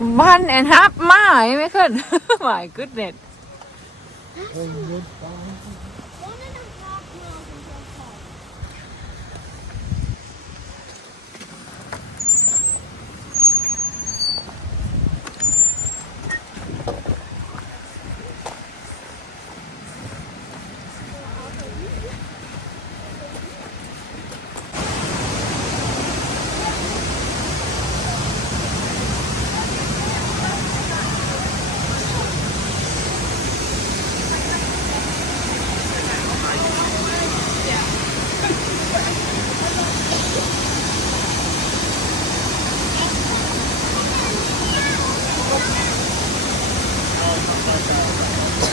one and half mile ไม่ขึ้น my goodness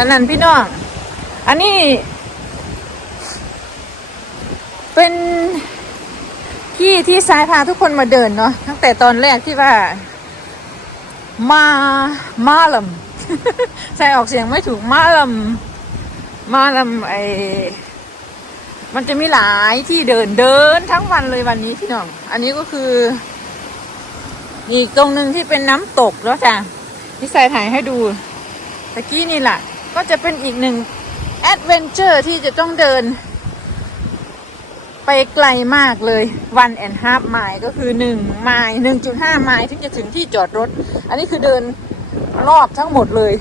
อันนั้นพี่น้อง อันนี้ เป็นที่ที่สายพาทุกคนมาเดินเนาะตั้งแต่ตอนแรกที่ว่า มามาลำใส่ออกเสียงไม่ถูกมาลำมาลำไอมันจะมีหลายที่เดินเดินทั้งวันเลยวันนี้พี่น้อง อันนี้ก็คือ อีกตรงหนึ่งที่เป็นน้ำตกแล้วจ้ะที่ใส่ถ่ายให้ดูตะกี้นี่แหละ ก็จะเป็นอีกหนึ่งแอดเวนเจอร์ที่จะต้องเดิน ไปไกลมากเลยวันแอนฮ f ฟไมล์ก็คือหนึ่งไมล์หนึ่งจุดห้าไมล์ถึงจะถึงที่จอดรถ อันนี้คือเดินรอบทั้งหมดเลย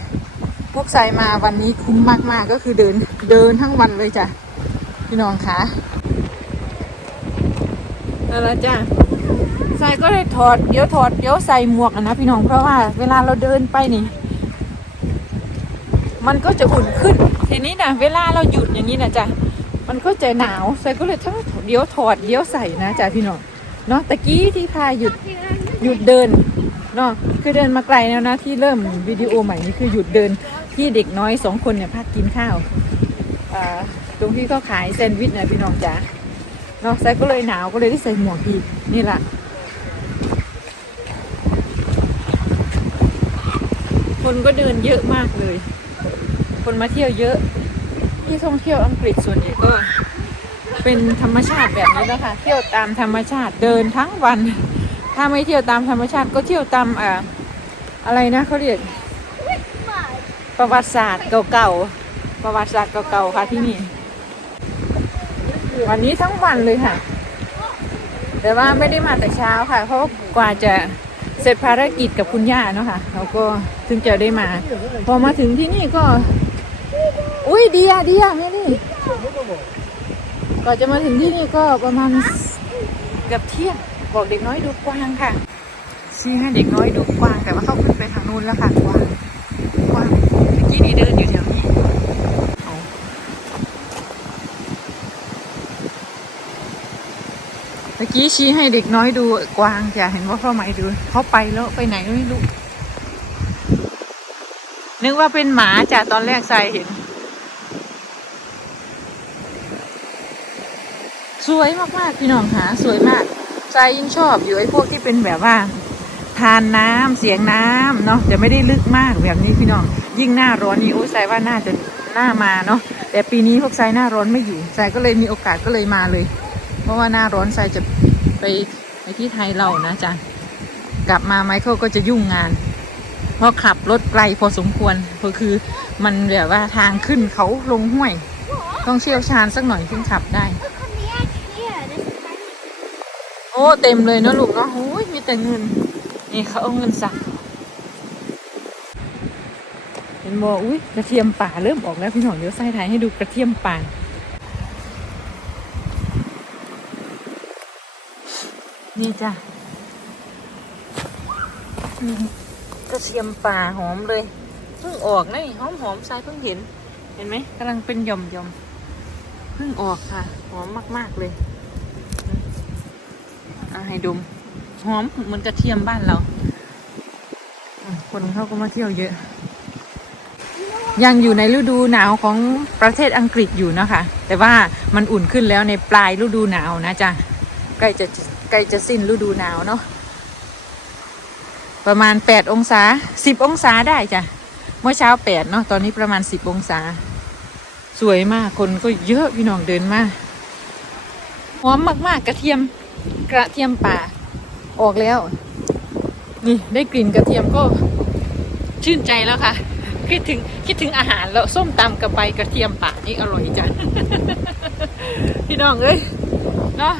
พวกใส่มาวันนี้คุ้มมากๆก็คือเดินเดินทั้งวันเลยจ้ะ พี่น้องคะนั่นละจ้ะใส่ก็เลยถอดเดี๋ยวถอดเดี๋ยวใส่หมวกนะพี่น้องเพราะว่าเวลาเราเดินไปนี่ มันก็จะอุ่นขึ้น ทีนี้นะเวลาเราหยุดอย่างนี้นะจ๊ะมันก็จะหนาวใส่ก็เลยทั้งเดี๋ยวถอดเดี๋ยวใส่นะจ๊ะพี่น้องเนาะตะกี้ที่พาหยุดหยุดเดินเนาะคือเดินมาไกลแล้วนะที่เริ่มวิดีโอใหม่นี้คือหยุดเดินที่เด็กน้อยสองคนเนี่ยพักกินข้าวตรงที่เขาขายแซนด์วิชนะพี่น้องจ๋าเนาะใส่ก็เลยหนาวก็เลยได้ใส่หมวกอีกนี่แหละคนก็เดินเยอะมากเลย คนมาเที่ยวเยอะ ที่ท่องเที่ยวอังกฤษส่วนใหญ่ก็ เป็นธรรมชาติแบบนี้แล้วค่ะ เที่ยวตามธรรมชาติเดินทั้งวัน ถ้าไม่เที่ยวตามธรรมชาติก็เที่ยวตามอ่าอะไรนะเขาเรียกประวัติศาสตร์เก่าๆ ประวัติศาสตร์เก่าๆ ค่ะที่นี่ วันนี้ทั้งวันเลยค่ะ แต่ว่าไม่ได้มาแต่เช้าค่ะ เพราะกว่าจะเสร็จภารกิจกับคุณย่าเนาะค่ะ เราก็ถึงจะได้มา พอมาถึงที่นี่ก็ อุ้ยเดียเดียแม่นี่ก่อนจะมาถึงที่นี่ก็ประมาณเกือบเที่ยงบอกเด็กน้อยดูกว้างค่ะชี้ให้เด็กน้อยดูกว้างแต่ว่าเขาขึ้นไปทางนู้นแล้วค่ะกว้างกว้างเมื่อกี้นี่เดินอยู่แถวนี้เอาเมื่อกี้ชี้ให้เด็กน้อยดูกวางจะเห็นว่าพ่อไหมดูเขาไปแล้วไปไหนไม่รู้นึกว่าเป็นหมาจ้ะตอนแรกใส่เห็น สวยมากๆพี่น้องค่ะสวยมากใจยิ่งชอบอยู่ไอ้พวกที่เป็นแบบว่า ทานน้ำเสียงน้ำเนาะจะไม่ได้ลึกมากแบบนี้พี่น้อง ยิ่งหน้าร้อนนี่โอ้ยใจว่าน่าจะหน้ามาเนาะแต่ปีนี้พวกทรายหน้าร้อนไม่อยู่ทรายก็เลยมีโอกาสก็เลยมาเลย เพราะว่าหน้าร้อนทรายจะไปไปที่ไทยเรานะจ๊ะกลับมาไมเคิลก็จะยุ่งงาน เพราะขับรถไกลพอสมควรก็คือมันแบบว่าทางขึ้นเขาลงห้วย ต้องเชี่ยวชาญสักหน่อยถึงขับได้ อ้เต็มเลยเนอะลูกเนาะโอ้ยมีแต่เงิน นี่เขาเอาเงินสักเห็นบอกอุ้ยกระเทียมป่าเริ่มออกแล้วพี่หน่องเดี๋ยวไส้ถ่ายให้ดูกระเทียมป่านี่จ้ะกระเทียมป่าหอมเลยเพิ่งออกนะนี่หอมหอมทรายเพิ่งเห็น เห็นไหมกำลังเป็นหย่อมหย่อมเพิ่งออกค่ะ หอมมาก ๆ เลย ให้ดมหอมเหมือนกระเทียมบ้านเรา คนเขาก็มาเที่ยวเยอะ ยังอยู่ในฤดูหนาวของประเทศอังกฤษอยู่นะคะแต่ว่ามันอุ่นขึ้นแล้วในปลายฤดูหนาวนะจ๊ะใกล้จะใกล้จะสิ้นฤดูหนาวเนาะประมาณ 8 องศา 10 องศาได้จ้ะเมื่อเช้า 8 เนาะตอนนี้ประมาณ 10 องศา สวยมากคนก็เยอะพี่น้องเดินมาหอมมากๆกระเทียม กระเทียมป่าออกแล้ว นี่ได้กลิ่นกระเทียมก็ชื่นใจแล้วค่ะ คิดถึงคิดถึงอาหารแล้วส้มตำกับใบกระเทียมป่านี่อร่อยจังพี่น้องเอ้ยเนาะ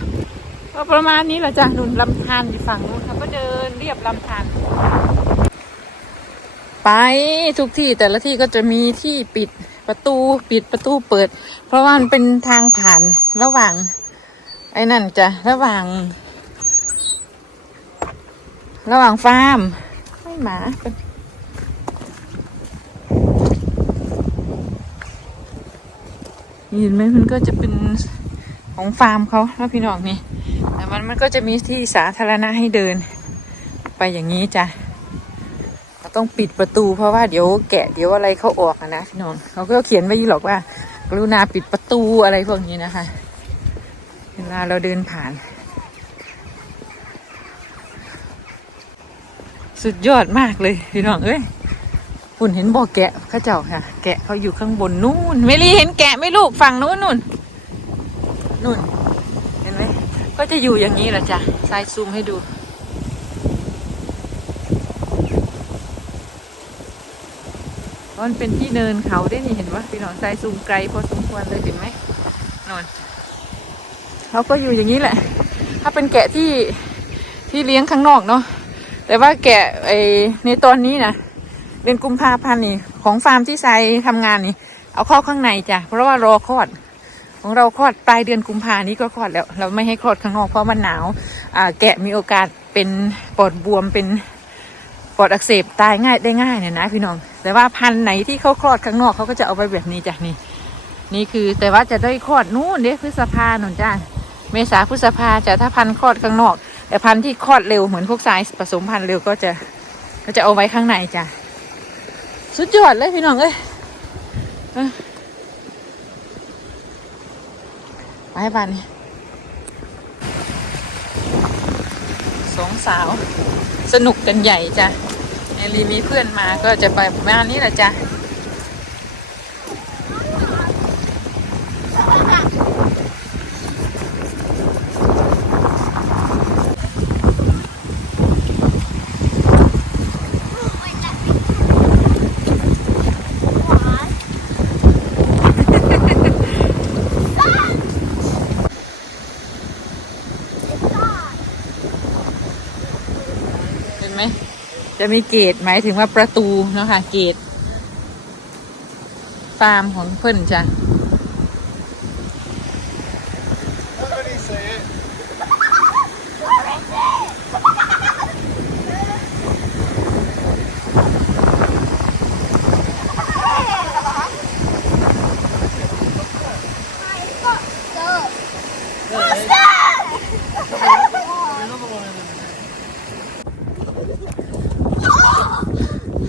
ประมาณนี้แหละจ้ะนุ่นลำธารอยู่ฝั่งนู้นค่ะก็เดินเรียบลำธารไปทุกที่แต่ละที่ก็จะมีที่ปิดประตูปิดประตูเปิด เพราะว่ามันเป็นทางผ่านระหว่าง อ้นั่นจ้ะระหว่าง ระหว่างฟาร์มไม่หมาเป็นเห็นไหมมันก็จะเป็นของฟาร์มเขาแล้วพี่น้องนี่แต่มันมันก็จะมีที่สาธารณะให้เดิน ไปอย่างนี้จ้ะเราต้องปิดประตูเพราะว่าเดี๋ยวแกะเดี๋ยวอะไรเขาออกนะพี่น้องเขาก็เขียนไว้อยู่หรอกว่า กรุณาปิดประตูอะไรพวกนี้นะคะ เวลาเราเดินผ่าน สุดยอดมากเลยพี่น้องเอ้ยคุณเห็นบ่อแกะข้าเจ้าค่ะ แกะเขาอยู่ข้างบนนู่นเมลี่เห็นแกะไหม่ลูกฝั่งนู้นนู่นนู่นเห็นไหมก็จะอยู่อย่างนี้แหละจ้ะซายซูมให้ดูมันเป็นที่เนินเขาได้นี่เห็นว่าพี่น้องซายซูมไกลพอสมควรเลยเห็นไหมนน เขาก็อยู่อย่างนี้แหละ ถ้าเป็นแกะที่ที่เลี้ยงข้างนอกเนาะแต่ว่าแกะไอในตอนนี้นะเดือนกุมภาพันธ์นี่ ของฟาร์มที่ไซทำงานนี่ เอาเข้าข้างในจ้ะเพราะว่ารอคลอด ของเราคลอดปลายเดือนกุมภานี้ก็คลอดแล้ว เราไม่ให้คลอดข้างนอกเพราะมันหนาวอ่าแกะมีโอกาสเป็นปอดบวมเป็นปอดอักเสบตายง่ายได้ง่ายเนี่ยนะพี่น้อง แต่ว่าพันธุ์ไหนที่เขาคลอดข้างนอกเขาก็จะเอาไปแบบนี้จ้ะนี่นี่คือแต่ว่าจะได้คลอดนู่นเด้พฤษภาหนุนจ้า เมษาพฤษภาจะถ้าพันธุ์คลอดข้างนอก แต่พันธุ์ที่คลอดเร็วเหมือนพวกสายผสมพันธุ์เร็วก็จะก็จะเอาไว้ข้างในจ้ะสุดยอดเลยพี่น้องเอ้ยไปบ้านนี้สองสาว สนุกกันใหญ่จ้ะเอลีมีเพื่อนมาก็จะไปประมาณนี้แหละจ้ะ Wait, let me. What? It's gone. เห็นไหม จะมีเกตหมายถึงว่าประตูเนาะค่ะเกตฟาร์มของเพิ่นจ้ะ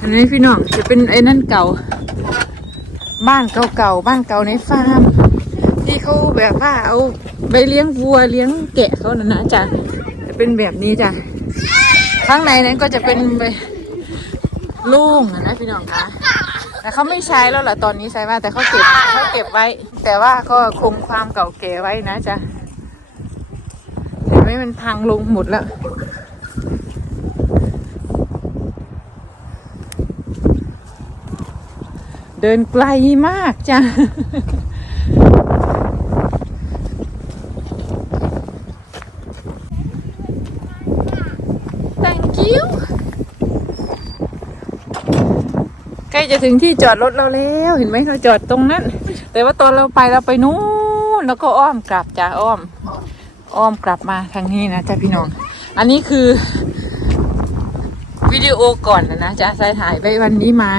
อันนี้พี่น้องจะเป็นไอ้นั่นเก่า บ้านเก่าๆบ้านเก่าในฟาร์มที่เขาแบบว่าเอาไปเลี้ยงวัวเลี้ยงแกะเขานะนะจ้ะจะเป็นแบบนี้จ้ะข้างในนั้นก็จะเป็นไปโล่งนะพี่น้องคะแต่เขาไม่ใช้แล้วเหรอตอนนี้ใช่ว่าแต่เขาเก็บเขาเก็บไว้ แต่ว่าก็คงความเก่าแก่ไว้นะจ๊ะเห็นไหมมันพังลงหมดแล้ว เดินไกลมากจ้ะ thank you ใกล้จะถึงที่จอดรถเราแล้วเห็นไหมเราจอดตรงนั้น แต่ว่าตอนเราไปเราไปนู้นแล้วก็อ้อมกลับจ้ะอ้อม อ้อมกลับมาทางนี้นะจ้ะพี่น้อง อันนี้คือ วิดีโอก่อนนะนะจ๊ะใส่ถ่ายไว้วันนี้มา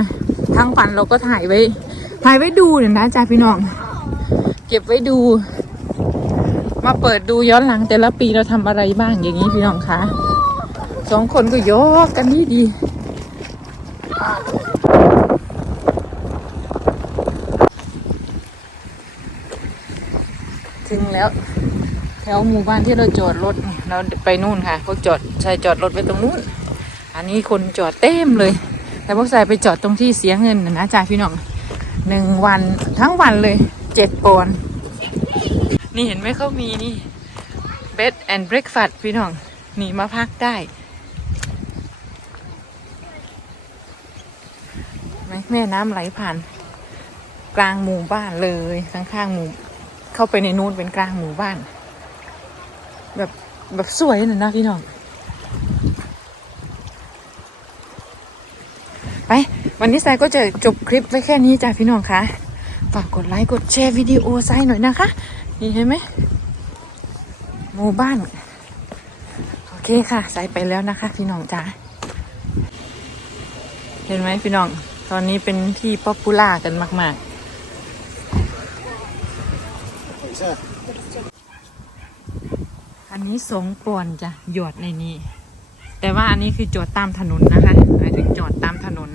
ทั้งวันเราก็ถ่ายไว้ ถ่ายไว้ดูเนี่ยนะจ๊ะพี่น้อง เก็บไว้ดู มาเปิดดูย้อนหลังแต่ละปีเราทำอะไรบ้างอย่างนี้พี่น้องคะสองคนก็ยกกันดีดีถึงแล้ว แถวหมู่บ้านที่เราจอดรถเราไปนู่นค่ะเขาจอดใช่จอดรถไว้ตรงนู้น อันนี้คนจอดเต็มเลย แต่พวกใส่ไปจอดตรงที่เสียเงินนะนะจ่าพี่น้องหนึ่งวันทั้งวันเลยเจ็ดปอนด์นี่เห็นไหมเขามีนี่ bed and breakfast พี่น้อง นี่มาพักได้ไหมแม่น้ำไหลผ่านกลางหมู่บ้านเลยข้างๆหมู่เข้าไปในนู้นเป็นกลางหมู่บ้าน แบบแบบสวยนะนะพี่น้อง ไป วันนี้ไซก็จะจบคลิปไว้แค่นี้จ้ะพี่น้องคะฝากกดไลค์กดแชร์วิดีโอไซหน่อยนะคะ นี่เห็นไหมหมู่บ้าน โอเคค่ะไซไปแล้วนะคะ พี่น้องจ้าเห็นไหมพี่น้อง ตอนนี้เป็นที่ป๊อปปูล่ากันมากๆ อันนี้สงปอนจ้ะหยดในนี้ แต่ว่าอันนี้คือจอดตามถนนนะคะหมายถึงจอดตามถนน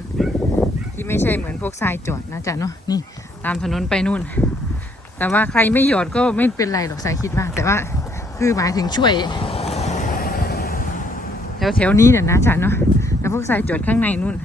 ที่ไม่ใช่เหมือนพวกทรายจอดนะจ๊ะเนาะนี่ตามถนนไปนู่น แต่ว่าใครไม่หยอดก็ไม่เป็นไรหรอกสายคิดว่าแต่ว่าคือหมายถึงช่วยแถวแถวๆนี้เนี่ยนะจ๊ะเนาะแต่พวกทรายจอดข้างในนู่น